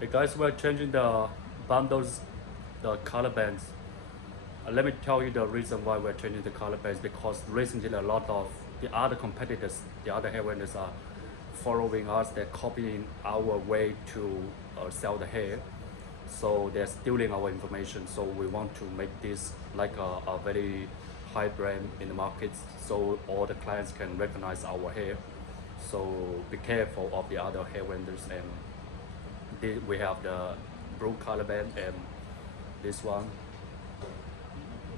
Hey guys, we're changing the bundles, the color bands. Let me tell you the reason why we're changing the color bands, because recently a lot of the other competitors, the other hair vendors are following us, they're copying our way to sell the hair. So they're stealing our information. So we want to make this like a very high brand in the market, so all the clients can recognize our hair. So be careful of the other hair vendors. And we have the blue color band, and this one,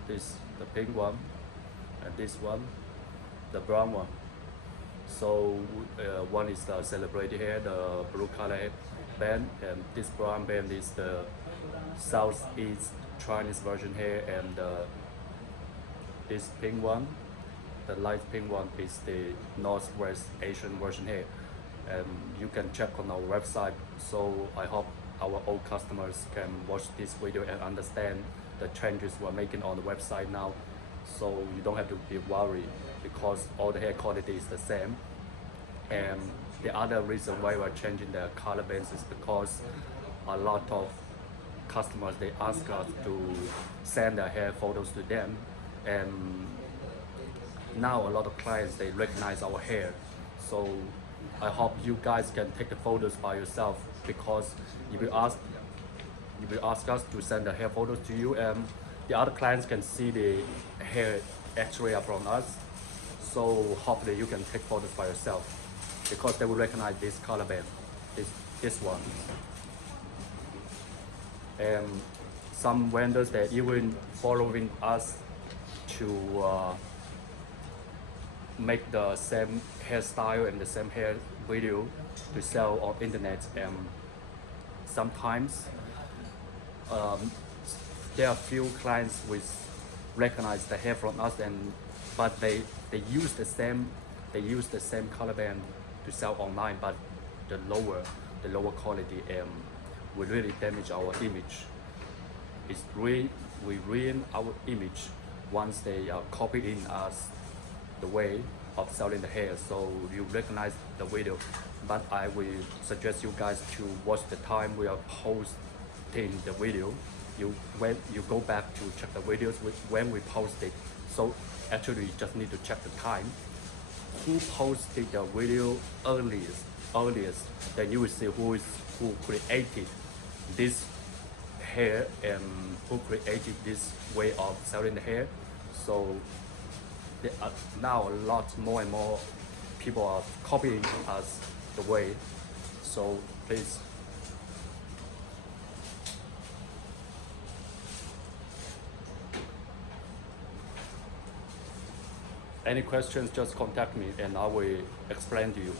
this the pink one, and this one, the brown one. So one is the celebrity hair, the blue color band, and this brown band is the Southeast Chinese version hair, and this pink one, the light pink one, is the Northwest Asian version hair. And you can check on our website. So I hope our old customers can watch this video and understand the changes we're making on the website now. So you don't have to be worried, because all the hair quality is the same. And the other reason why we're changing the color bands is because a lot of customers, they ask us to send their hair photos to them, and now a lot of clients, they recognize our hair. So I hope you guys can take the photos by yourself, because if you ask us to send the hair photos to you, and the other clients can see the hair X-ray from us. So hopefully you can take photos by yourself, because they will recognize this color band, this one. And some vendors, they're even following us to make the same hairstyle and the same hair video to sell on internet. And sometimes there are few clients which recognize the hair from us, and but they use the same color band to sell online, but the lower quality, and will really damage our image. We ruin our image once they are copying us the way of selling the hair. So you recognize the video, but I will suggest you guys to watch the time we are posting the video. When you go back to check the videos when we post it. So actually you just need to check the time, who posted the video earliest, then you will see who created this hair and who created this way of selling the hair. So there are now a lot more and more people are copying us the way. So please. Any questions, just contact me and I will explain to you.